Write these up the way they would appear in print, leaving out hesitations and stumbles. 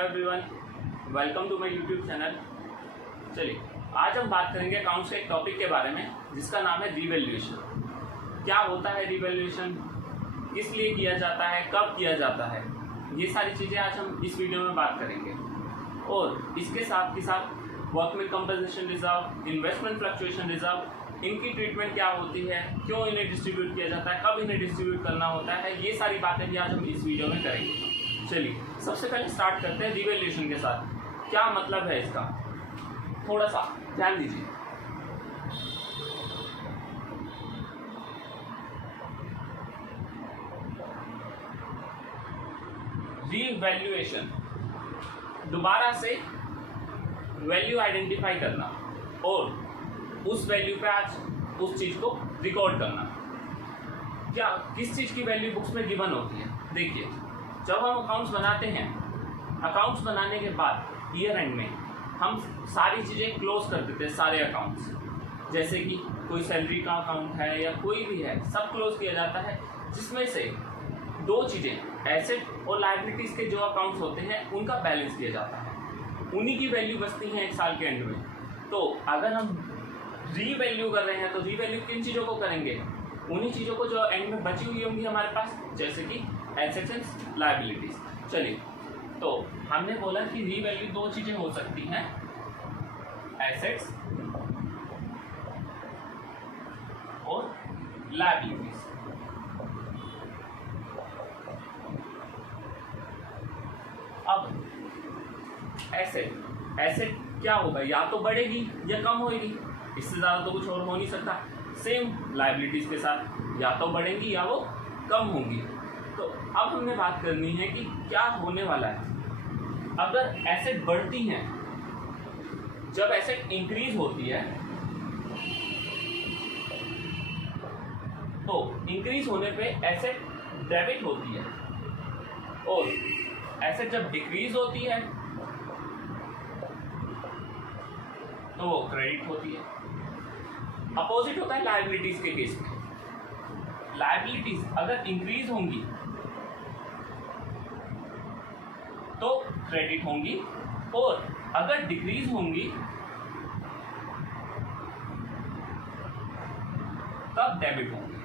Everyone, welcome to my YouTube channel. चलिए आज हम बात करेंगे अकाउंट्स के एक टॉपिक के बारे में जिसका नाम है रीवैल्यूएशन। क्या होता है रीवैल्यूएशन, किस लिए किया जाता है, कब किया जाता है, ये सारी चीज़ें आज हम इस वीडियो में बात करेंगे। और इसके साथ ही साथ workman compensation reserve, investment fluctuation reserve, इनकी ट्रीटमेंट क्या होती है, क्यों इन्हें डिस्ट्रीब्यूट किया जाता है, कब इन्हें डिस्ट्रीब्यूट करना होता है, ये सारी बातें भी आज हम इस वीडियो में करेंगे। चलिए सबसे पहले स्टार्ट करते हैं रीवैल्यूएशन के साथ। क्या मतलब है इसका, थोड़ा सा ध्यान दीजिए। रीवैल्यूएशन, दोबारा से वैल्यू आइडेंटिफाई करना और उस वैल्यू पे आज उस चीज़ को रिकॉर्ड करना। क्या किस चीज़ की वैल्यू बुक्स में गिवन होती है। देखिए जब हम अकाउंट्स बनाते हैं, अकाउंट्स बनाने के बाद ईयर एंड में हम सारी चीज़ें क्लोज कर देते हैं। सारे अकाउंट्स जैसे कि कोई सैलरी का अकाउंट है या कोई भी है, सब क्लोज किया जाता है। जिसमें से दो चीज़ें, एसेट और लायबिलिटीज़ के जो अकाउंट्स होते हैं उनका बैलेंस किया जाता है, उन्हीं की वैल्यू बचती है एक साल के एंड में। तो अगर हम रीवैल्यू कर रहे हैं तो रीवैल्यू किन चीज़ों को करेंगे, उन्हीं चीज़ों को जो एंड में बची हुई होंगी हमारे पास, जैसे कि एसेट्स एंड लायबिलिटीज। चलिए तो हमने बोला कि रीवैल्यू दो चीज़ें हो सकती हैं, एसेट्स और लायबिलिटीज। अब एसेट क्या होगा, या तो बढ़ेगी या कम होगी, इससे ज़्यादा तो कुछ और हो नहीं सकता। सेम लायबिलिटीज़ के साथ, या तो बढ़ेंगी या वो कम होंगी। तो अब हमने बात करनी है कि क्या होने वाला है अगर एसेट बढ़ती हैं। जब एसेट इंक्रीज होती है तो इंक्रीज होने पे एसेट डेबिट होती है, और एसेट जब डिक्रीज होती है तो वो क्रेडिट होती है। अपोजिट होता है लायबिलिटीज के केस में। लायबिलिटीज अगर इंक्रीज होंगी तो क्रेडिट होंगी, और अगर डिक्रीज होंगी तब डेबिट होंगी।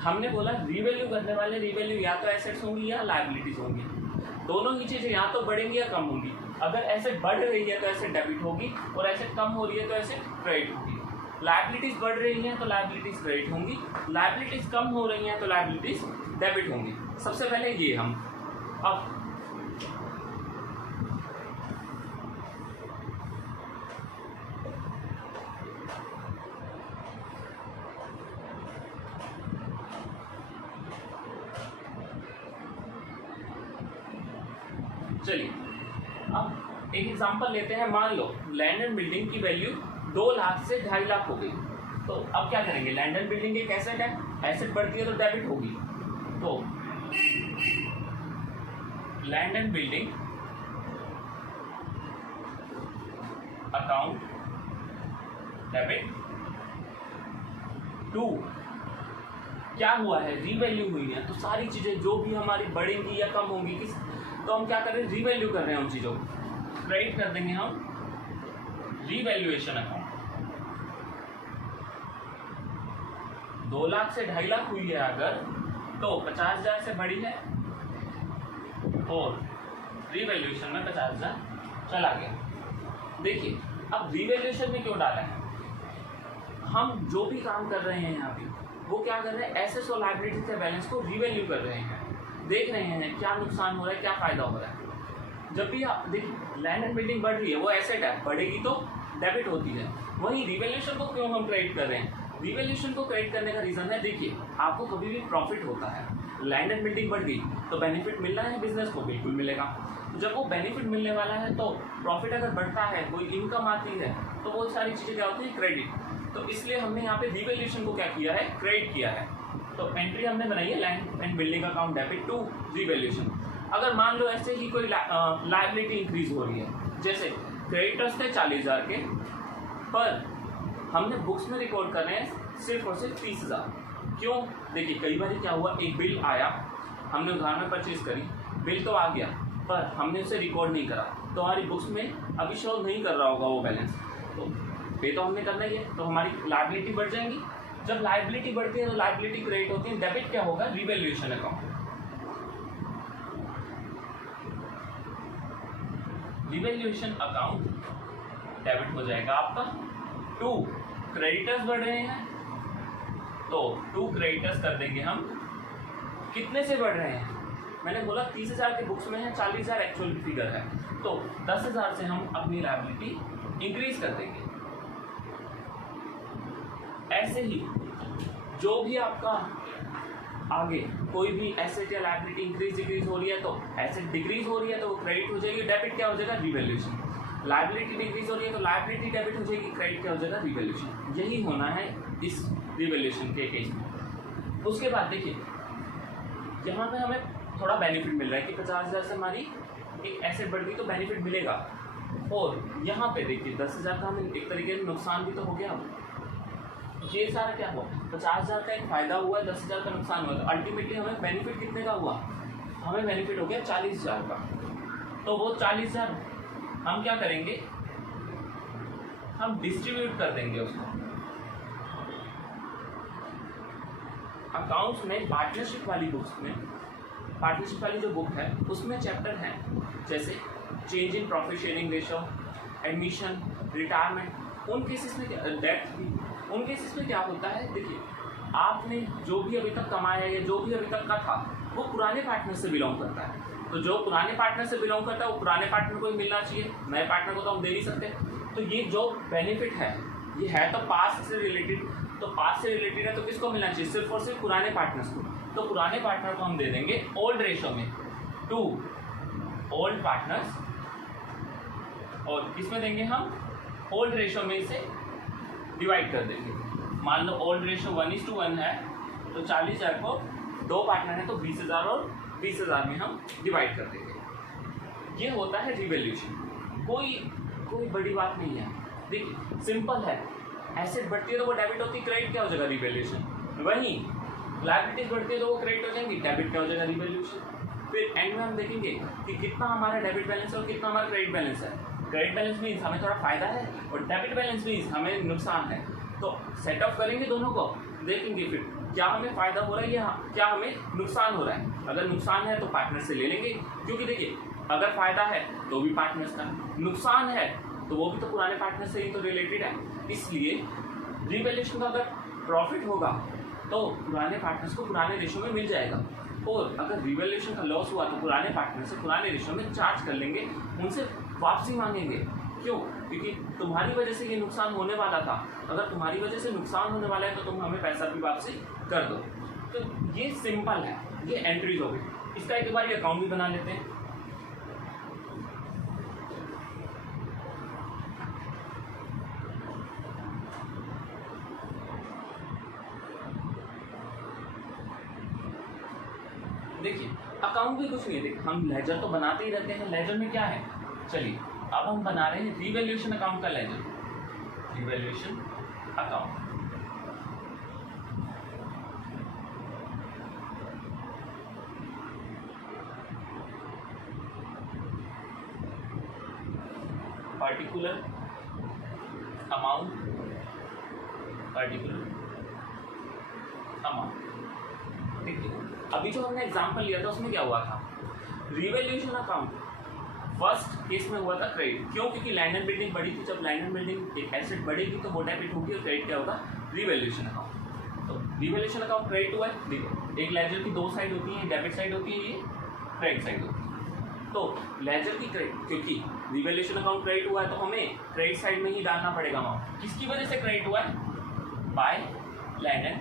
हमने बोला रीवैल्यू करने वाले रीवैल्यू या तो एसेट्स होंगी या लायबिलिटीज होंगी, दोनों ही चीजें या तो बढ़ेंगी या कम होंगी। अगर एसेट बढ़ रही है तो एसेट डेबिट होगी, और एसेट कम हो रही है तो एसेट क्रेडिट होगी। लायबिलिटीज बढ़ रही हैं तो लायबिलिटीज क्रेडिट होंगी, लायबिलिटीज कम हो रही हैं तो लायबिलिटीज डेबिट होंगी। सबसे पहले ये हम अब चलिए अब एक एग्जांपल लेते हैं। मान लो लैंड एंड बिल्डिंग की वैल्यू 2 लाख से 2.5 लाख हो गई। तो अब क्या करेंगे, लैंड एंड बिल्डिंग एक एसेट है, एसेट बढ़ती है तो डेबिट होगी। तो land and building account debit to, क्या हुआ है, रीवैल्यू हुई है। तो सारी चीजें जो भी हमारी बढ़ेंगी या कम होंगी, किस तो हम क्या कर रहे हैं, रीवैल्यू कर रहे हैं उन चीज़ों को, क्रेडिट कर देंगे हम रीवैल्यूएशन अकाउंट। 2 लाख से 2.5 लाख हुई है अगर, तो 50,000 से बड़ी है, और रीवैल्यूएशन में 50,000 चला गया। देखिए अब रीवैल्यूएशन में क्यों डाला है, हम जो भी काम कर रहे हैं यहाँ पे वो क्या कर रहे हैं, एसेट्स और लायबिलिटी के बैलेंस को रीवैल्यू कर रहे हैं, देख रहे हैं क्या नुकसान हो रहा है, क्या फ़ायदा हो रहा है। जब भी आप देखिए लैंड एंड बिल्डिंग बढ़ रही है, वो एसेट है, बढ़ेगी तो डेबिट होती है। वहीं रीवैल्यूएशन को क्यों हम क्रेडिट कर रहे हैं, रीवैल्यूएशन को क्रेडिट करने का रीज़न है, देखिए आपको कभी भी प्रॉफिट होता है, लैंड एंड बिल्डिंग बढ़ गई तो बेनिफिट मिलना है बिजनेस को, बिल्कुल मिलेगा। जब वो बेनिफिट मिलने वाला है तो प्रॉफिट अगर बढ़ता है, कोई इनकम आती है, तो वो सारी चीज़ें क्या होती है, क्रेडिट। तो इसलिए हमने यहाँ पे रीवैल्यूएशन को क्या किया है, क्रेडिट किया है। तो एंट्री हमने बनाई है land and building account debit to revaluation. अगर मान लो ऐसे ही कोई लायबिलिटी इंक्रीज हो रही है, जैसे क्रेडिटर्स थे 40,000 के, पर हमने बुक्स में रिकॉर्ड कर रहे हैं सिर्फ और सिर्फ 30,000। क्यों? देखिए कई बार क्या हुआ, एक बिल आया, हमने उधार में परचेज करी, बिल तो आ गया पर हमने उसे रिकॉर्ड नहीं करा, तो हमारी बुक्स में अभी शो नहीं कर रहा होगा वो बैलेंस, तो पे तो हमने करना ही है, तो हमारी लायबिलिटी बढ़ जाएंगी। जब लायबिलिटी बढ़ती है तो लायबिलिटी क्रेडिट होती है, डेबिट क्या होगा, revaluation account. Revaluation account debit हो जाएगा आपका। 2 क्रेडिटर्स बढ़ रहे हैं तो 2 क्रेडिटर्स कर देंगे हम। कितने से बढ़ रहे हैं, मैंने बोला 30,000 के बुक्स में है, 40,000 एक्चुअल फिगर है, तो 10,000 से हम अपनी लायबिलिटी इंक्रीज कर देंगे। ऐसे ही जो भी आपका आगे कोई भी एसेट या लायबिलिटी इंक्रीज डिक्रीज हो रही है, तो एसेट डिक्रीज हो रही है तो वो क्रेडिट हो जाएगी, डेबिट क्या हो जाएगा, रिवैल्यूएशन। लायबिलिटी डिक्रीज हो रही है तो लायबिलिटी डेबिट हो जाएगी, क्रेडिट क्या हो जाएगा, रिवैल्यूएशन। यही होना है इस रिवैल्यूएशन के केस में। उसके बाद देखिए यहाँ पे हमें थोड़ा बेनिफिट मिल रहा है कि 50,000 से हमारी एक एसेट बढ़ गई तो बेनिफिट मिलेगा, और यहाँ पे देखिए 10,000 का हमें एक तरीके से नुकसान भी तो हो गया। ये सारा क्या हुआ, 50,000 का एक फ़ायदा हुआ, 10,000 का नुकसान हुआ, तो अल्टीमेटली हमें बेनिफिट कितने का हुआ, हमें बेनिफिट हो गया 40,000 का। तो वो 40,000 हम क्या करेंगे, हम डिस्ट्रीब्यूट कर देंगे उसको। अकाउंट्स में पार्टनरशिप वाली बुक्स में, पार्टनरशिप वाली जो बुक है उसमें चैप्टर हैं जैसे change in profit sharing ratio, admission, retirement. उन केसेस में डेथ भी, उन केसेस में क्या होता है, देखिए आपने जो भी अभी तक कमाया या जो भी अभी तक का था वो पुराने पार्टनर से बिलोंग करता है, तो जो पुराने पार्टनर से बिलोंग करता है वो पुराने पार्टनर को ही मिलना चाहिए, नए पार्टनर को तो हम दे नहीं सकते। तो ये जो बेनिफिट है ये है तो पास्ट से रिलेटेड, तो पास्ट से रिलेटेड है तो किसको मिलना चाहिए, सिर्फ और सिर्फ पुराने पार्टनर्स को। तो पुराने पार्टनर को हम दे देंगे ओल्ड रेशो में 2 ओल्ड पार्टनर्स, और किसमें देंगे हम, ओल्ड रेशो में इसे डिवाइड कर देंगे। मान लो ओल्ड रेशो 1:1 है, तो 40,000 को 2 पार्टनर है तो 20,000 और 20,000 में हम डिवाइड कर देंगे। ये होता है रिवैल्यूएशन, कोई बड़ी बात नहीं है। देखिए सिंपल है, एसेट बढ़ती है तो वो डेबिट होती है, क्रेडिट क्या हो जाएगा, रिवैल्यूएशन। वहीं लायबिलिटीज बढ़ती है तो वो क्रेडिट हो जाएंगी, डेबिट क्या हो जाएगा, रिवैल्यूएशन। फिर एंड में हम देखेंगे कि कितना हमारा डेबिट बैलेंस है और कितना हमारा क्रेडिट बैलेंस है। क्रेडिट बैलेंस मीन्स हमें थोड़ा फायदा है और डेबिट बैलेंस मीन्स हमें नुकसान है। तो सेट ऑफ करेंगे दोनों को, देखेंगे फिर क्या हमें फ़ायदा हो रहा है या क्या हमें नुकसान हो रहा है। अगर नुकसान है तो पार्टनर से ले लेंगे, क्योंकि देखिए अगर फ़ायदा है तो भी पार्टनर्स का, नुकसान है तो वो भी तो पुराने पार्टनर से ही तो रिलेटेड है। इसलिए रिवैल्यूएशन का अगर प्रॉफिट होगा तो पुराने पार्टनर्स को पुराने रेशो में मिल जाएगा, और अगर रिवैल्यूएशन का लॉस हुआ तो पुराने पार्टनर से पुराने रेशो में चार्ज कर लेंगे, उनसे वापसी मांगेंगे। क्यों, क्योंकि तुम्हारी वजह से ये नुकसान होने वाला था, अगर तुम्हारी वजह से नुकसान होने वाला है तो तुम हमें पैसा भी वापसी कर दो। तो ये सिंपल है, ये एंट्रीज हो गई। इसका एक बार ये अकाउंट भी बना लेते हैं। देखिए अकाउंट भी कुछ नहीं है, देखिए हम लेजर तो बनाते ही रहते हैं। लेजर में क्या है, चलिए अब हम बना रहे हैं रिवैल्यूएशन अकाउंट का लेजर। Revaluation account, particular amount, particular amount. ठीक है, अभी जो हमने एग्जांपल लिया था उसमें क्या हुआ था, रिवैल्यूएशन अकाउंट फर्स्ट केस में हुआ था क्रेडिट। क्यों, क्योंकि लैंड एंड बिल्डिंग बढ़ी थी। जब लैंड एंड बिल्डिंग एक एसेट बढ़ेगी तो वो डेबिट होगी और क्रेडिट क्या होगा, रिवैल्यूएशन अकाउंट। तो रिवैल्यूएशन अकाउंट क्रेडिट हुआ है। देखिए एक लेजर की 2 साइड होती है, डेबिट साइड होती है, ये क्रेडिट साइड होती है। तो लेजर की क्रेडिट, क्योंकि रिवैल्यूएशन अकाउंट क्रेडिट हुआ है तो हमें क्रेडिट साइड में ही डालना पड़ेगा अमाउंट। किसकी वजह से क्रेडिट हुआ है, बाय लैंड एंड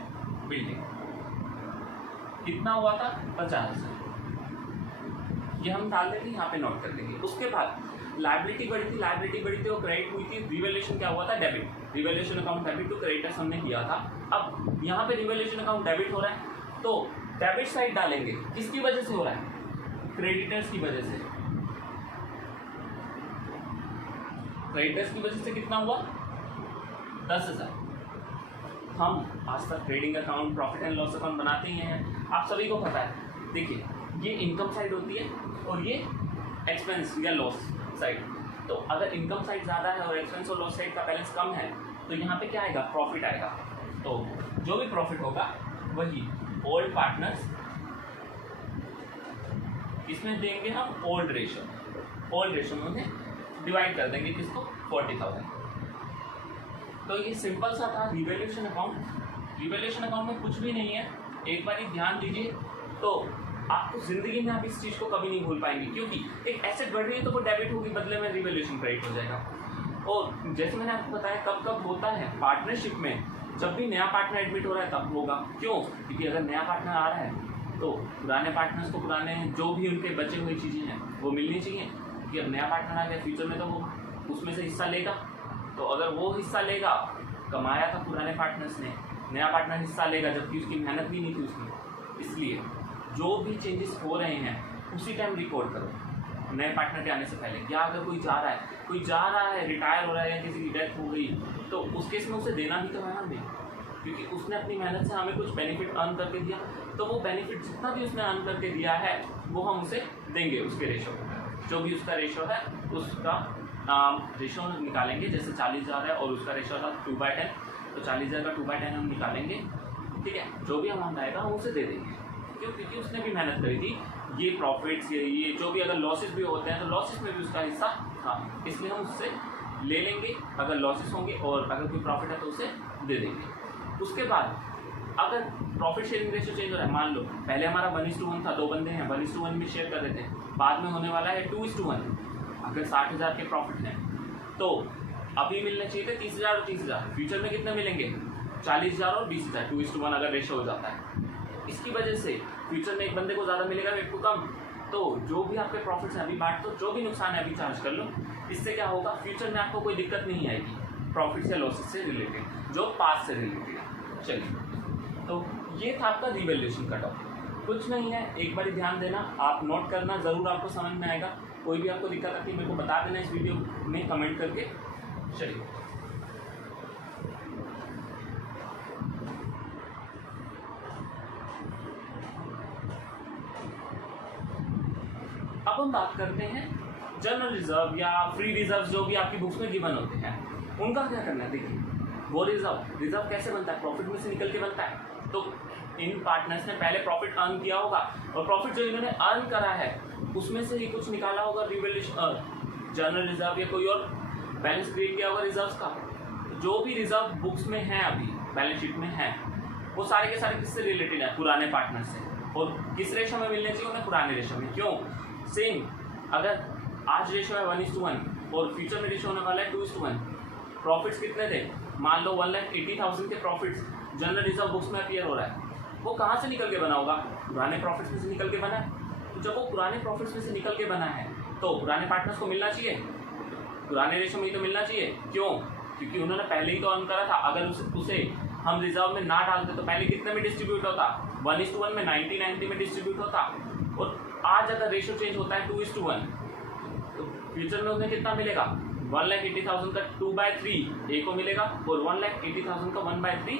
बिल्डिंग। कितना हुआ था, 50,000। ये हम डाल देंगे, यहाँ पे नोट कर देंगे। उसके बाद लायबिलिटी बढ़ी थी, लायबिलिटी बढ़ी थी और क्रेडिट हुई थी। रिवैल्यूएशन क्या हुआ था, debit. Revaluation account debit to creditors हमने किया था। अब यहाँ पे रिवैल्यूएशन अकाउंट डेबिट हो रहा है तो डेबिट साइड डालेंगे। किसकी वजह से हो रहा है, क्रेडिटर्स की वजह से। क्रेडिटर्स की वजह से कितना हुआ, 10,000। हम आज तक trading account, profit and loss account बनाते ही हैं, आप सभी को पता है। देखिए ये इनकम साइड होती है और ये एक्सपेंस या लॉस साइड। तो अगर इनकम साइड ज़्यादा है और एक्सपेंस और लॉस साइड का बैलेंस कम है तो यहाँ पे क्या आएगा, प्रॉफिट आएगा। तो जो भी प्रॉफिट होगा वही ओल्ड पार्टनर्स, इसमें देंगे हम ओल्ड रेशो में उन्हें डिवाइड कर देंगे किसको, 40,000। तो ये सिंपल सा था रिवैल्यूएशन अकाउंट। रिवैल्यूएशन अकाउंट में कुछ भी नहीं है, एक बार ध्यान दीजिए तो आपको जिंदगी में आप इस चीज़ को कभी नहीं भूल पाएंगे, क्योंकि एक एसेट बढ़ रही है तो वो डेबिट होगी, बदले में रिवैल्यूएशन क्रेडिट हो जाएगा। और जैसे मैंने आपको बताया कब कब होता है, पार्टनरशिप में जब भी नया पार्टनर एडमिट हो रहा है तब होगा। क्यों? क्योंकि अगर नया पार्टनर आ रहा है तो पुराने पार्टनर्स को पुराने जो भी उनके बचे हुए चीज़ें हैं वो मिलनी चाहिए, कि अब नया पार्टनर आ गया फ्यूचर में तो वो उसमें से हिस्सा लेगा। तो अगर वो हिस्सा लेगा, कमाया था पुराने पार्टनर्स ने, नया पार्टनर हिस्सा लेगा जबकि उसकी मेहनत भी नहीं थी उसमें। इसलिए जो भी चेंजेस हो रहे हैं उसी टाइम रिकॉर्ड करो नए पार्टनर के आने से पहले। या अगर कोई जा रहा है रिटायर हो रहा है या किसी की डेथ हो गई तो उस केस में उसे देना भी तो है हमें, क्योंकि उसने अपनी मेहनत से हमें कुछ बेनिफिट अर्न करके दिया। तो वो बेनिफिट जितना भी उसने अर्न करके दिया है वो हम उसे देंगे, उसके रेशो, जो भी उसका रेशो है उसका रेशो निकालेंगे। जैसे 40,000 है और उसका रेशो था 2/10, तो 40,000 का 2/10 हम निकालेंगे, ठीक है। जो भी अमाउंट आएगा हम उसे दे देंगे, क्यों? क्योंकि उसने भी मेहनत करी थी। ये प्रॉफिट्स ये जो भी अगर लॉसेस भी होते हैं तो लॉसेस में भी उसका हिस्सा था, इसलिए हम उससे ले लेंगे अगर लॉसेस होंगे, और अगर कोई प्रॉफिट है तो उसे दे देंगे। उसके बाद अगर प्रॉफिट शेयरिंग रेशियो चेंज हो रहा है, मान लो पहले हमारा 1:1 था, 2 बंदे हैं 1:1 में शेयर कर रहे थे, बाद में होने वाला है 2:1। अगर 60,000 के प्रॉफिट हैं तो अभी मिलने चाहिए थे 30,000 और 30,000, फ्यूचर में कितने मिलेंगे, 40,000 और 20,000, 2:1 अगर रेशियो हो जाता है। इसकी वजह से फ्यूचर में एक बंदे को ज़्यादा मिलेगा, एक को कम। तो जो भी आपके प्रॉफिट्स हैं अभी बांट दो, जो भी नुकसान है अभी चार्ज कर लो। इससे क्या होगा, फ्यूचर में आपको कोई दिक्कत नहीं आएगी प्रॉफिट या लॉसेस से रिलेटेड, जो पास से रिलेटेड है। चलिए, तो ये था आपका रिवैल्यूएशन का टॉपिक। कुछ नहीं है, एक बार ध्यान देना, आप नोट करना, ज़रूर आपको समझ में आएगा। कोई भी आपको दिक्कत आती है मेरे को बता देना इस वीडियो में कमेंट करके। चलिए, अब हम बात करते हैं जनरल रिजर्व या फ्री रिजर्व, जो भी आपकी बुक्स में गिवन होते हैं उनका क्या करना है। देखिए, वो रिजर्व कैसे बनता है, प्रॉफिट में से निकल के बनता है। तो इन पार्टनर्स ने पहले प्रॉफिट अर्न किया होगा और प्रॉफिट जो इन्होंने अर्न करा है उसमें से ही कुछ निकाला होगा रिवैल्यूएशन, जनरल रिजर्व या कोई और बैलेंस क्रिएट किया होगा रिजर्व्स का। जो भी रिजर्व बुक्स में है अभी बैलेंस शीट में है वो सारे के सारे किससे रिलेटेड है, पुराने पार्टनर से। और किस रेशो में मिलने चाहिए उन्हें, पुराने रेशो में। क्यों? सेम, अगर आज रेशो है 1:1 और फ्यूचर में रेशो होने वाला है 2:1, प्रॉफिट्स कितने थे, मान लो 1,80,000 के प्रॉफिट्स जनरल रिजर्व बुक्स में अपीयर हो रहा है, वो कहाँ से निकल के बना होगा, पुराने प्रॉफिट्स में से निकल के बना है। तो जब वो पुराने प्रॉफिट्स में से निकल के बना है तो पुराने पार्टनर्स को मिलना चाहिए, पुराने रेशो में ही तो मिलना चाहिए। क्यों? क्योंकि उन्होंने पहले ही तो अर्न करा था। अगर उसे हम रिजर्व में ना डालते तो पहले कितने में डिस्ट्रीब्यूट होता, 1:1 में 90-90 में डिस्ट्रीब्यूट होता। और आज अगर रेशो चेंज होता है 2:1 तो फ्यूचर में उन्हें कितना मिलेगा, 1,80,000 का 2/3 ए को मिलेगा और 1,80,000 का 1/3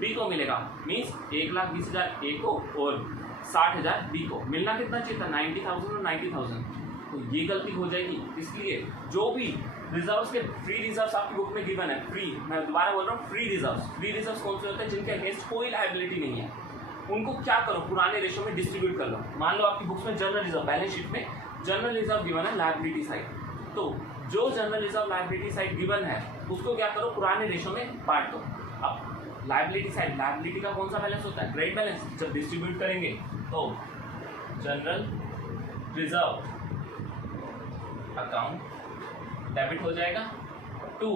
बी को मिलेगा। मीन्स 1,20,000 ए को और 60,000 बी को। मिलना कितना चाहिए था, 90,000 और 90,000। तो ये गलती हो जाएगी। इसलिए जो भी रिजर्व्स के फ्री रिजर्व्स आपकी बुक में गिवन है, फ्री, मैं दोबारा बोल रहा हूँ, फ्री रिजर्व्स कौन से होते हैं, जिनके अगेंस्ट कोई लायबिलिटी नहीं है, उनको क्या करो, पुराने रेशो में डिस्ट्रीब्यूट कर लो। मान लो आपकी बुक्स में जनरल रिजर्व, बैलेंस शीट में जनरल रिजर्व गिवन है लायबिलिटी साइड, तो जो general reserve liability side given है उसको क्या करो, पुराने रेशो में बांट दो। अब लायबिलिटी साइड, लायबिलिटी का कौन सा बैलेंस होता है, क्रेडिट बैलेंस। जब डिस्ट्रीब्यूट करेंगे तो जनरल रिजर्व अकाउंट डेबिट हो जाएगा टू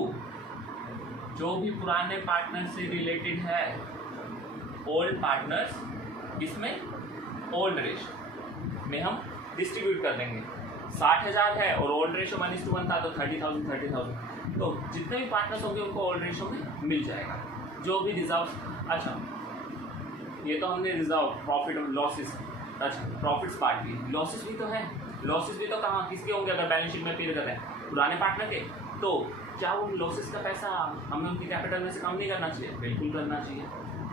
जो भी पुराने पार्टनर से रिलेटेड है, ओल्ड पार्टनर्स, इसमें ओल्ड रेशो में हम डिस्ट्रीब्यूट कर देंगे। 60,000 है और ओल्ड रेशो 1:1 था तो 30,000। तो जितने भी पार्टनर्स होंगे उनको ओल्ड रेशो में मिल जाएगा। जो भी रिजर्व, अच्छा ये तो हमने रिजर्व, प्रॉफिट और लॉसेस, अच्छा प्रॉफिट्स पार्ट की, लॉसेस भी तो है। लॉसेस भी तो कहाँ किसके होंगे अगर बैलेंस शीट में अपीयर कर रहे हैं, पुराने पार्टनर के। तो क्या उन लॉसेस का पैसा हमें उनकी कैपिटल में से कम नहीं करना चाहिए, बिल्कुल करना चाहिए।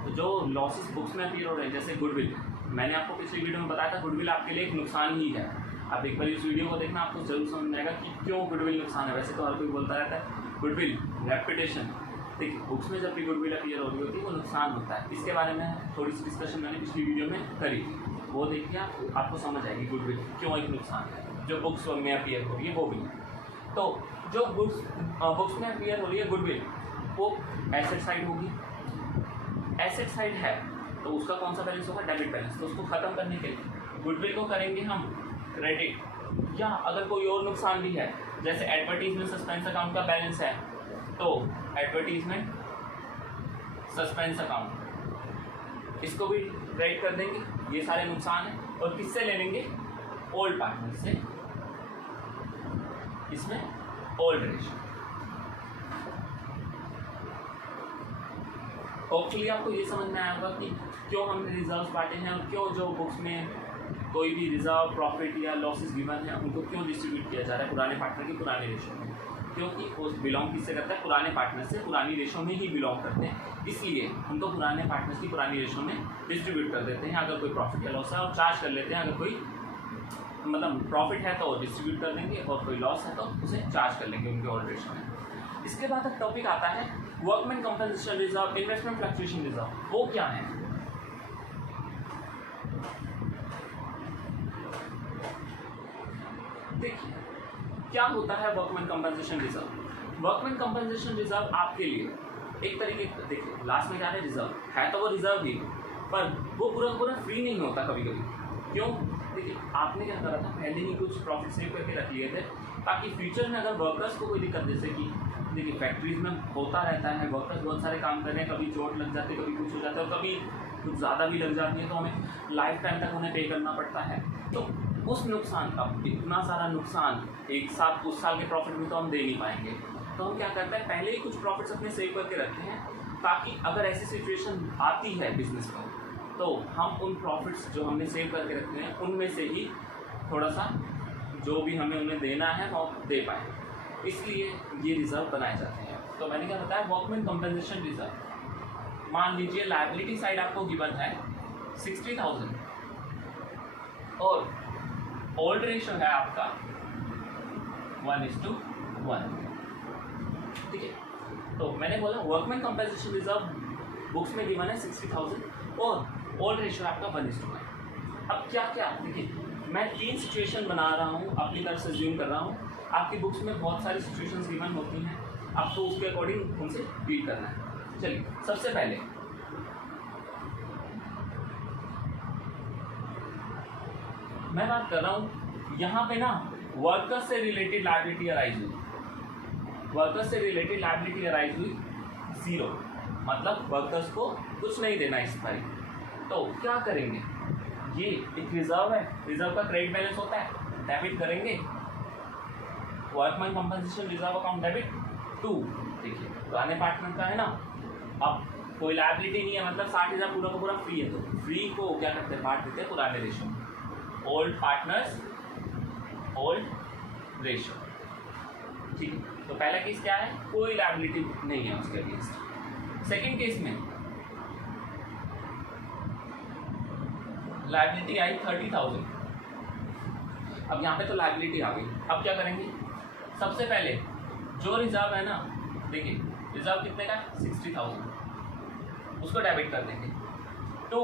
तो जो लॉसेस बुक्स में अपीयर हो रहे हैं, जैसे गुडविल, मैंने आपको पिछली वीडियो में बताया था गुडविल आपके लिए एक नुकसान ही है। आप एक बार इस वीडियो को देखना, आपको जरूर समझ में आएगा कि क्यों गुडविल नुकसान है। वैसे तो हर कोई बोलता रहता है गुडविल रेपुटेशन, देखिए बुक्स में जब भी गुडविल अपीयर हो रही होती है वो नुकसान होता है। इसके बारे में थोड़ी सी डिस्कशन मैंने पिछली वीडियो में करी, वो देखिए आपको समझ आएगी गुडविल क्यों एक नुकसान है जो बुक्स में अपीयर हो रही है वो भी। तो जो बुक्स में अपीयर हो रही है गुडविल, वो एसेट साइड होगी। एसेट साइड है तो उसका कौन सा बैलेंस होगा, डेबिट बैलेंस। तो उसको ख़त्म करने के लिए गुडविल को करेंगे हम क्रेडिट। या अगर कोई और नुकसान भी है, जैसे एडवर्टीजमेंट सस्पेंस अकाउंट का बैलेंस है, तो एडवर्टीजमेंट सस्पेंस अकाउंट इसको भी क्रेडिट कर देंगे। ये सारे नुकसान हैं। और किससे ले लेंगे, ओल्ड पार्टनर से, इसमें ओल्ड रेशियो। होपफुली आपको ये समझ में आएगा कि क्यों हमने रिजर्व्स बांटे हैं और क्यों जो बुक्स में कोई भी रिजर्व, प्रॉफिट या लॉसेस गिवन है उनको क्यों डिस्ट्रीब्यूट किया जा रहा है पुराने पार्टनर की पुराने रेशो में। क्योंकि वो बिलोंग किससे करता है, पुराने पार्टनर से, पुरानी रेशो में ही बिलोंग करते हैं, इसलिए उनको पुराने पार्टनर्स की पुरानी रेशो में डिस्ट्रीब्यूट कर देते हैं। अगर कोई प्रॉफिट या लॉस है और चार्ज कर लेते हैं, अगर कोई मतलब प्रॉफिट है तो डिस्ट्रीब्यूट कर देंगे और कोई लॉस है तो उसे चार्ज कर लेंगे उनके ओल्ड रेशो में। इसके बाद एक टॉपिक आता है workman compensation reserve, investment fluctuation reserve. वो क्या है, देखिए क्या होता है workman compensation reserve. Workman compensation reserve आपके लिए एक तरीके, देखिए लास्ट में क्या है, रिजर्व है तो वो रिजर्व ही, पर वो पूरा फ्री नहीं होता कभी कभी। क्यों, देखिए आपने क्या करा था, पहले ही कुछ प्रॉफिट सेव करके रख लिए थे ताकि फ्यूचर में अगर वर्कर्स को कोई दिक्कत, जैसे कि देखिए फैक्ट्रीज में होता रहता है, वर्कर्स बहुत सारे काम कर रहे हैं, कभी चोट लग जाती है, कभी कुछ हो जाता है और कभी कुछ ज़्यादा भी लग जाती है तो हमें लाइफ टाइम तक उन्हें पे करना पड़ता है। तो उस नुकसान का, इतना सारा नुकसान एक साथ उस साल के प्रॉफिट में तो हम दे नहीं पाएंगे, तो हम क्या करते हैं, पहले ही कुछ प्रॉफिट्स अपने सेव करके रखते हैं ताकि अगर ऐसी सिचुएशन आती है बिजनेस में तो हम उन प्रॉफिट्स जो हमने सेव करके रखते हैं उनमें से ही थोड़ा सा जो भी हमें उन्हें देना है वो दे पाएँ, इसलिए ये रिजर्व बनाए जाते हैं। तो मैंने क्या बताया, वर्कमैन कंपनसेशन रिजर्व। मान लीजिए लायबिलिटी साइड आपको गिवन है 60,000 और ओल्ड रेशियो है आपका 1:1, ठीक है। तो मैंने बोला वर्कमैन कंपनसेशन रिजर्व बुक्स में गिवन है 60,000 और ओल्ड रेशियो आपका 1:1। अब क्या क्या, देखिए मैं 3 सिचुएशन बना रहा हूँ, अपनी तरफ से ज्यूम कर रहा हूँ। आपकी बुक्स में बहुत सारी सिचुएशंस गिवन होती हैं, आपको उसके अकॉर्डिंग उनसे डील करना है। चलिए सबसे पहले मैं बात कर रहा हूँ यहाँ पे ना, वर्कर्स से रिलेटेड लायबिलिटी अराइज हुई, वर्कर्स से रिलेटेड लायबिलिटी अराइज हुई 0, मतलब वर्कर्स को कुछ नहीं देना इस बारी। तो क्या करेंगे, ये एक रिजर्व है, रिजर्व का क्रेडिट बैलेंस होता है, डेबिट करेंगे, workman compensation reserve account debit to, देखिए पुराने पार्टनर का है ना, अब कोई लायबिलिटी नहीं है, मतलब 60,000 पूरा का पूरा फ्री है, तो फ्री को क्या करते हैं, बांट देते हैं पुराने रेशो में, ओल्ड पार्टनर्स ओल्ड रेशो, ठीक है। तो पहला केस क्या है, कोई लायबिलिटी नहीं है उसके अगेंस्ट। सेकेंड केस में लायबिलिटी आई 30,000, अब यहाँ पे तो लायबिलिटी आ गई। अब क्या करेंगे, सबसे पहले जो रिजर्व है ना, देखिए रिजर्व कितने का, 60,000, उसको डेबिट कर देंगे। 2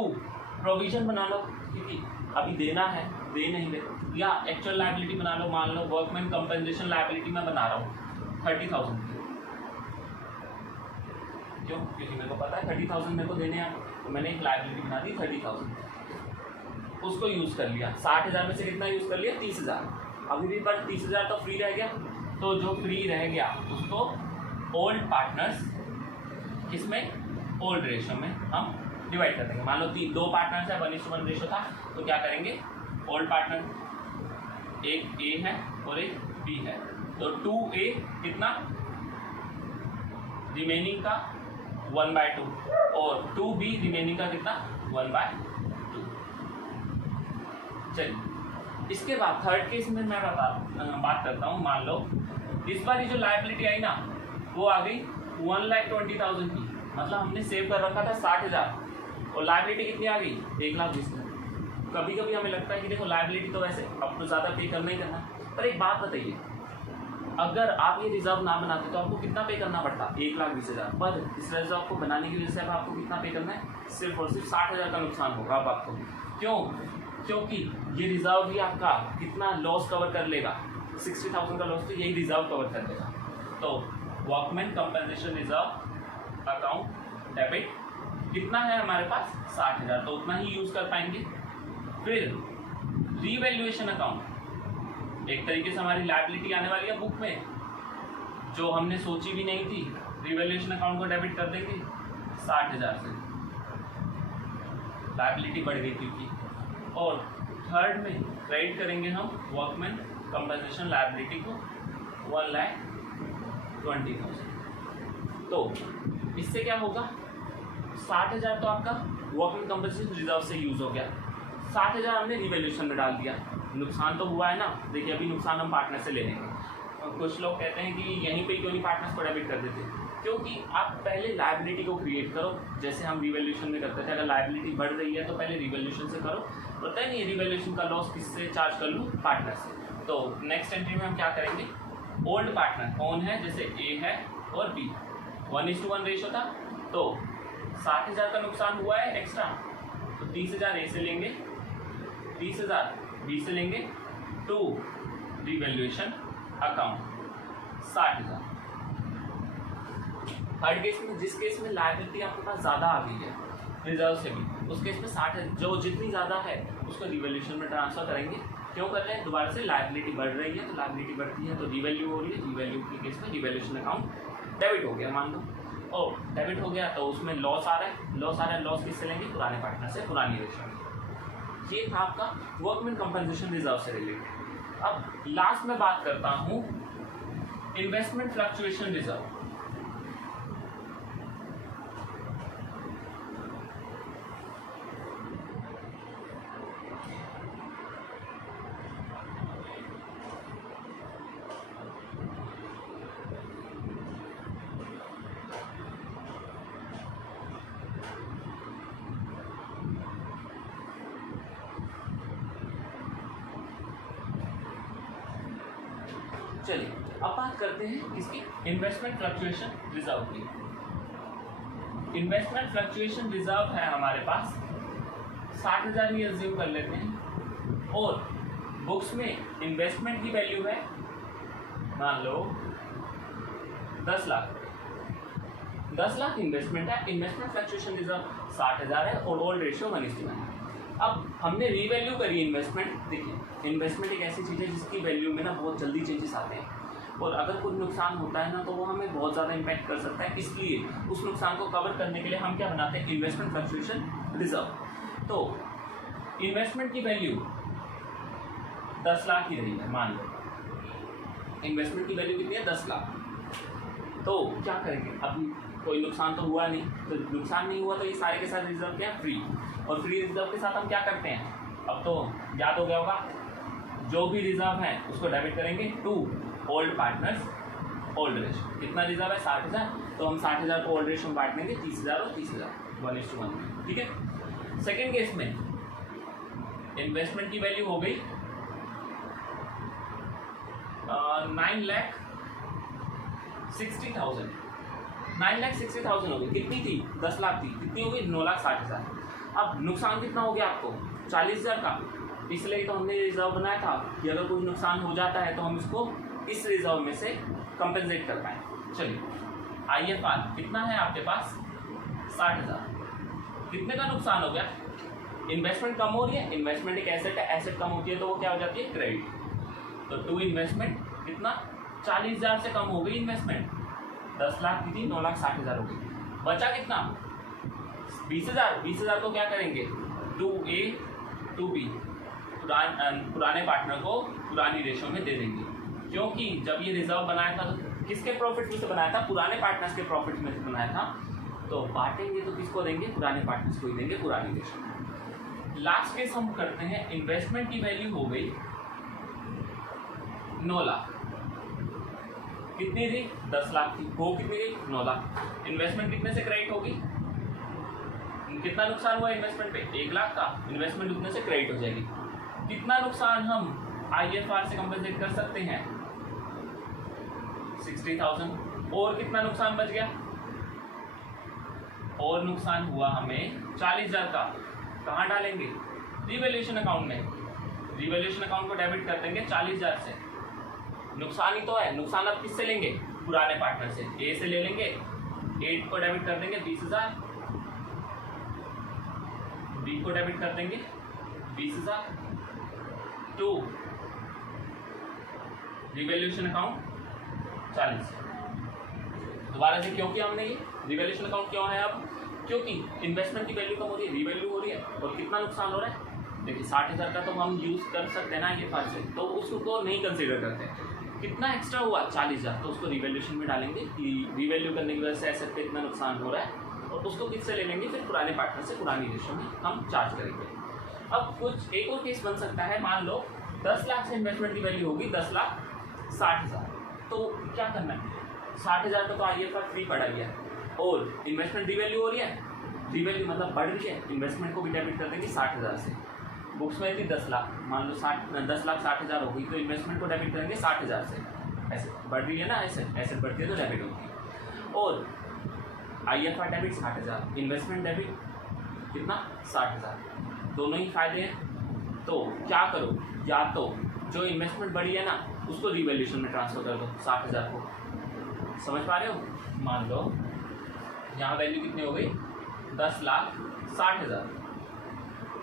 प्रोविजन बना लो, क्योंकि अभी देना है, दे नहीं दे, या एक्चुअल लायबिलिटी बना लो, मान लो वर्कमैन कंपनसेशन लायबिलिटी मैं बना रहा हूँ 30,000 की, क्यों, क्योंकि मेरे को पता है 30,000 मेरे को देने हैं, तो मैंने एक लायबिलिटी बना दी 30,000, उसको यूज़ कर लिया। 60,000 में से कितना यूज़ कर लिया, 30,000, अभी भी पर 30,000 तो फ्री रह गया, तो जो फ्री रह गया उसको ओल्ड पार्टनर्स, किसमें, ओल्ड रेशो में हम डिवाइड कर देंगे। मान लो 2 पार्टनर्स है, 1:1 रेशो था, तो क्या करेंगे, ओल्ड पार्टनर एक ए है और एक बी है, तो 2A कितना, रिमेनिंग का 1/2 और 2B रिमेनिंग का कितना, 1/2। चलिए इसके बाद थर्ड केस में मैं बात करता हूँ। मान लो इस बार जो लायबिलिटी आई ना, वो आ गई 1,20,000 की, मतलब हमने सेव कर रखा था 60,000, और लायबिलिटी कितनी आ गई 1,20,000। कभी कभी हमें लगता है कि देखो लायबिलिटी तो वैसे अब तो ज़्यादा पे करना ही करना है, पर एक बात बताइए, अगर आप ये रिजर्व ना बनाते तो आपको कितना पे करना पड़ता 1,20,000, पर इस रिजर्व को बनाने की वजह से अब आपको कितना पे करना है, सिर्फ और सिर्फ 60,000 का नुकसान होगा अब आपको। क्यों? क्योंकि ये रिजर्व भी आपका कितना लॉस कवर कर लेगा, 60,000 का लॉस तो यही रिजर्व कवर कर लेगा। तो workman compensation reserve account debit कितना है हमारे पास 60,000, तो उतना ही यूज़ कर पाएंगे। फिर रीवैल्यूएशन अकाउंट, एक तरीके से हमारी लायबिलिटी आने वाली है बुक में, जो हमने सोची भी नहीं थी। रीवैल्यूएशन अकाउंट को डेबिट कर देंगे 60,000 से, लायबिलिटी बढ़ गई क्योंकि। और थर्ड में क्रेडिट करेंगे हम वर्कमैन कंपनसेशन लायबिलिटी को 1,20,000। तो इससे क्या होगा, 60,000 तो आपका वर्कमैन कंपनसेशन रिजर्व से यूज़ हो गया, 60,000 हमने रिवैल्यूएशन में डाल दिया। नुकसान तो हुआ है ना, देखिए अभी नुकसान हम पार्टनर से ले लेंगे। और कुछ लोग कहते हैं कि यहीं पे क्यों नहीं पार्टनर्स को डेबिट कर देते, क्योंकि आप पहले लायबिलिटी को क्रिएट करो, जैसे हम रिवैल्यूएशन में करते थे। अगर लायबिलिटी बढ़ रही है तो पहले रिवैल्यूएशन से करो, पता नहीं रिवैल्यूएशन का लॉस किससे चार्ज कर लूँ, पार्टनर से। तो नेक्स्ट एंट्री में हम क्या करेंगे, ओल्ड पार्टनर कौन है, जैसे ए है और बी, 1:1 रेशो था, तो 60,000 का नुकसान हुआ है एक्स्ट्रा, तो 30,000 ए से लेंगे, 30,000 बी से लेंगे, to revaluation account 60,000। Third case में, जिस केस में लायबिलिटी आपके पास ज़्यादा आ गई है रिजर्व से भी, उस केस में 60 जो जितनी ज़्यादा है उसको रिवैल्यूएशन में ट्रांसफर करेंगे। क्यों कर रहे हैं, दोबारा से लायबिलिटी बढ़ रही है, तो लायबिलिटी बढ़ती है तो रिवैल्यू हो रही है, रिवैल्यू के केस में रिवैल्यूएशन अकाउंट डेबिट हो गया मान लो, और डेबिट हो गया तो उसमें लॉस आ रहा है, लॉस किससे लेंगे, पुराने पार्टनर से, पुरानी रेशो में। ये था आपका वर्कमैन कंपनसेशन रिजर्व से रिलेटेड। अब लास्ट में बात करता हूँ इन्वेस्टमेंट फ्लक्चुएशन रिजर्व। चलिए अब बात करते हैं किसकी, इन्वेस्टमेंट फ्लक्चुएशन रिजर्व की। इन्वेस्टमेंट फ्लक्चुएशन रिजर्व है हमारे पास 60,000 ही अज्यूम कर लेते हैं, और बुक्स में इन्वेस्टमेंट की वैल्यू है मान लो 10 लाख, 10 लाख इन्वेस्टमेंट है। इन्वेस्टमेंट फ्लक्चुएशन रिजर्व 60,000 है और ओल्ड रेशियो 1:1 है। अब हमने रीवैल्यू करी इन्वेस्टमेंट। देखिए इन्वेस्टमेंट एक ऐसी चीज़ है जिसकी वैल्यू में ना बहुत जल्दी चेंजेस आते हैं, और अगर कोई नुकसान होता है ना तो वो हमें बहुत ज़्यादा इम्पैक्ट कर सकता है। इसलिए उस नुकसान को कवर करने के लिए हम क्या बनाते हैं, इन्वेस्टमेंट फ्लक्चुएशन रिजर्व। तो इन्वेस्टमेंट की वैल्यू 10 लाख ही रही है मान लो, इन्वेस्टमेंट की वैल्यू कितनी है 10 लाख। तो क्या करेंगे, अभी कोई नुकसान तो हुआ नहीं, तो नुकसान नहीं हुआ तो ये सारे के साथ रिजर्व क्या है, फ्री। और फ्री रिजर्व के साथ हम क्या करते हैं, अब तो याद हो गया होगा, जो भी रिजर्व है उसको डेबिट करेंगे to old partners old ratio. कितना रिजर्व है 60,000, तो हम 60,000 को ओल्ड रेशो में बांट देंगे 30,000 और 30,000 1:1। ठीक है। सेकेंड केस में इन्वेस्टमेंट की वैल्यू हो गई 9,60,000, 9,60,000 हो गई। कितनी थी 10 लाख थी, कितनी हो गई 9,60,000। अब नुकसान कितना हो गया आपको 40,000 का, इसलिए तो हमने रिजर्व बनाया था कि अगर कोई नुकसान हो जाता है तो हम इसको इस रिजर्व में से कंपेंसेट कर पाएँ। चलिए IFR कितना है आपके पास 60,000, कितने का नुकसान हो गया, इन्वेस्टमेंट कम हो रही है, इन्वेस्टमेंट एक एसेट है, एसेट कम होती है तो वो क्या हो जाती है क्रेडिट। तो टू इन्वेस्टमेंट कितना 40,000 से कम हो गई इन्वेस्टमेंट, 10 लाख की थी 9,60,000 हो गई, बचा कितना 20,000। 20,000 को क्या करेंगे 2A 2B पुराने पार्टनर को पुरानी रेशो में दे देंगे, क्योंकि जब ये रिजर्व बनाया था तो किसके प्रॉफिट में से बनाया था, पुराने पार्टनर्स के प्रॉफिट में से बनाया था, तो बांटेंगे तो किसको देंगे, पुराने पार्टनर्स को ही देंगे पुरानी रेशो में। लास्ट केस हम करते हैं, इन्वेस्टमेंट की वैल्यू हो गई 9 लाख, कितनी थी 10 लाख थी, हो कितनी गई 9 लाख। इन्वेस्टमेंट कितने से क्रेडिट होगी कितना नुकसान हुआ इन्वेस्टमेंट पे? 1 लाख का। इन्वेस्टमेंट उतने से क्रेडिट हो जाएगी। कितना नुकसान हम IFR से कंपनसेट कर सकते हैं? 60,000। और कितना नुकसान बच गया? और नुकसान हुआ हमें 40,000 का। कहाँ डालेंगे? रिवैल्यूएशन अकाउंट में। रिवैल्यूएशन अकाउंट को डेबिट कर देंगे 40,000 से। नुकसान ही तो है। नुकसान आप किससे लेंगे? पुराने पार्टनर से। ए से ले लेंगे, 8 को डेबिट कर देंगे 20,000, बी को डेबिट कर देंगे 20,000, टू रिवैल्यूएशन अकाउंट 40। दोबारा से क्यों किया हमने ये रिवैल्यूएशन अकाउंट? क्यों है अब? क्योंकि इन्वेस्टमेंट की वैल्यू कम हो रही है, रिवैल्यू हो रही है। और कितना नुकसान हो रहा है? देखिए 60,000 का तो हम यूज़ कर सकते हैं ना IFR से, तो उसको नहीं कंसीडर करते। कितना एक्स्ट्रा हुआ? 40,000, तो उसको रिवैल्यूएशन में डालेंगे कि रिवैल्यू करने की वजह से एसेट पे इतना नुकसान हो रहा है, और उसको किससे ले लेंगे? फिर पुराने पार्टनर से, पुरानी रेशो में हम चार्ज करेंगे। अब कुछ एक और केस बन सकता है। मान लो 10 लाख से इन्वेस्टमेंट की वैल्यू होगी 10,60,000, तो क्या करना है? 60,000 का तो IFR फ्री पड़ा गया और इन्वेस्टमेंट रिवैल्यू हो रही है। रिवैल्यू मतलब बढ़ रही है, इन्वेस्टमेंट को भी डेबिट कर देंगे 60,000 से। बुक्स में थी 10 लाख, मान लो 10,60,000 हो गई, तो इन्वेस्टमेंट को डेबिट करेंगे 60,000 से। ऐसे बढ़ रही है ना, ऐसे बढ़ती है तो डेबिट होगी। और IFR डेबिट 60,000, इन्वेस्टमेंट डेबिट कितना? 60,000। दोनों ही फायदे हैं। तो क्या करो, या तो जो इन्वेस्टमेंट बढ़ी है ना उसको रिवैल्यूएशन में ट्रांसफर कर दो 60,000 को। समझ पा रहे हो? मान लो यहाँ वैल्यू कितनी हो गई? 10,60,000।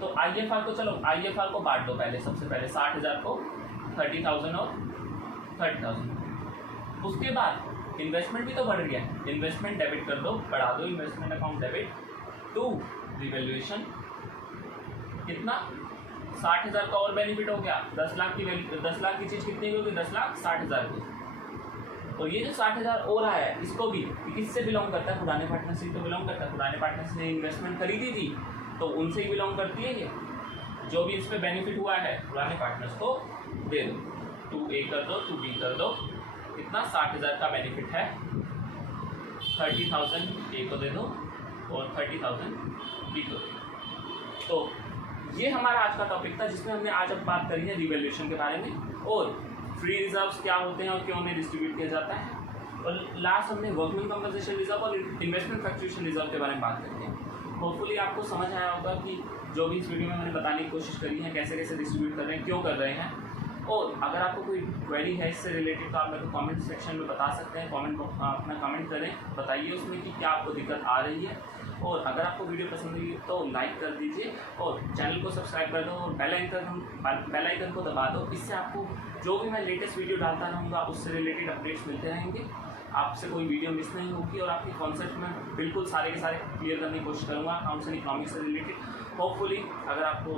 तो IFR को, चलो IFR को बांट दो पहले। सबसे पहले 60,000 को 30,000 और 30,000। उसके बाद इन्वेस्टमेंट भी तो बढ़ रही है, इन्वेस्टमेंट डेबिट कर दो, बढ़ा दो investment account debit to revaluation. कितना? 60,000 का और बेनिफिट हो गया। 10 लाख की वैल्यू, 10 लाख की चीज़ कितनी होगी? 10,60,000 की। और ये जो 60,000 और आया है इसको भी किससे बिलोंग करता है? पुराने पार्टनर से तो बिलोंग करता है। पुराने पार्टनर ने इन्वेस्टमेंट खरीदी थी तो उनसे ही बिलोंग करती है ये। जो भी इस पर बेनिफिट हुआ है पुराने पार्टनर्स को दे दो। 2A कर दो, 2B कर दो। कितना? 60,000 का बेनिफिट है। 30,000 A को दे दो और 30,000 B को दे दो। तो ये हमारा आज का टॉपिक था जिसमें हमने आज अब बात करी है रिवैल्यूएशन के बारे में, और फ्री रिजर्व्स क्या होते हैं और क्यों उन्हें डिस्ट्रीब्यूट किया जाता है, और लास्ट हमने वर्कमैन कंपनसेशन रिजर्व और इन्वेस्टमेंट फ्लक्चुएशन रिजर्व के बारे में बात करते हैं। होपफुली आपको समझ आया होगा कि जो भी इस वीडियो में मैंने बताने की कोशिश करी है, कैसे कैसे डिस्ट्रीब्यूट कर रहे हैं, क्यों कर रहे हैं। और अगर आपको कोई क्वेरी है इससे रिलेटेड तो आप मेरे को कमेंट सेक्शन में बता सकते हैं। अपना कमेंट करें, बताइए उसमें कि क्या आपको दिक्कत आ रही है। और अगर आपको वीडियो पसंद आई तो लाइक कर दीजिए और चैनल को सब्सक्राइब कर दो और बेल आइकन को दबा दो। इससे आपको जो भी मैं लेटेस्ट वीडियो डालता रहूँगा उससे रिलेटेड अपडेट्स मिलते रहेंगे। आपसे कोई वीडियो मिस नहीं होगी और आपके कॉन्सेप्ट में बिल्कुल सारे के सारे क्लियर करने की कोशिश करूँगा अकाउंट्स एंड इकोनॉमिक्स से रिलेटेड। होपफुली अगर आपको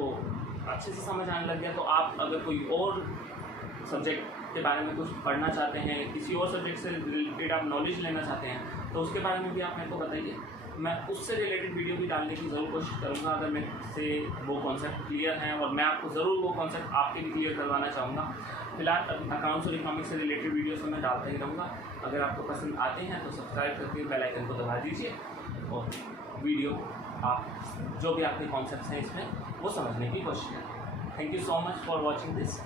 अच्छे से समझ आने लग गया तो आप अगर कोई और सब्जेक्ट के बारे में कुछ पढ़ना चाहते हैं, किसी और सब्जेक्ट से रिलेटेड आप नॉलेज लेना चाहते हैं तो उसके बारे में भी आप मेरे को बताइए। मैं उससे रिलेटेड वीडियो भी डालने की ज़रूर कोशिश करूँगा अगर मेरे से वो कॉन्सेप्ट क्लियर हैं, और मैं आपको ज़रूर वो कॉन्सेप्ट आपके भी क्लियर करवाना चाहूँगा। फिलहाल अकाउंट्स और इकोनॉमिक्स से रिलेटेड वीडियोस में मैं डालता ही रहूँगा। अगर आपको पसंद आते हैं तो सब्सक्राइब करके बेल आइकन को दबा दीजिए और वीडियो आप जो भी आपके कॉन्सेप्ट्स हैं इसमें वो समझने की कोशिश करें। Thank you so much for watching this.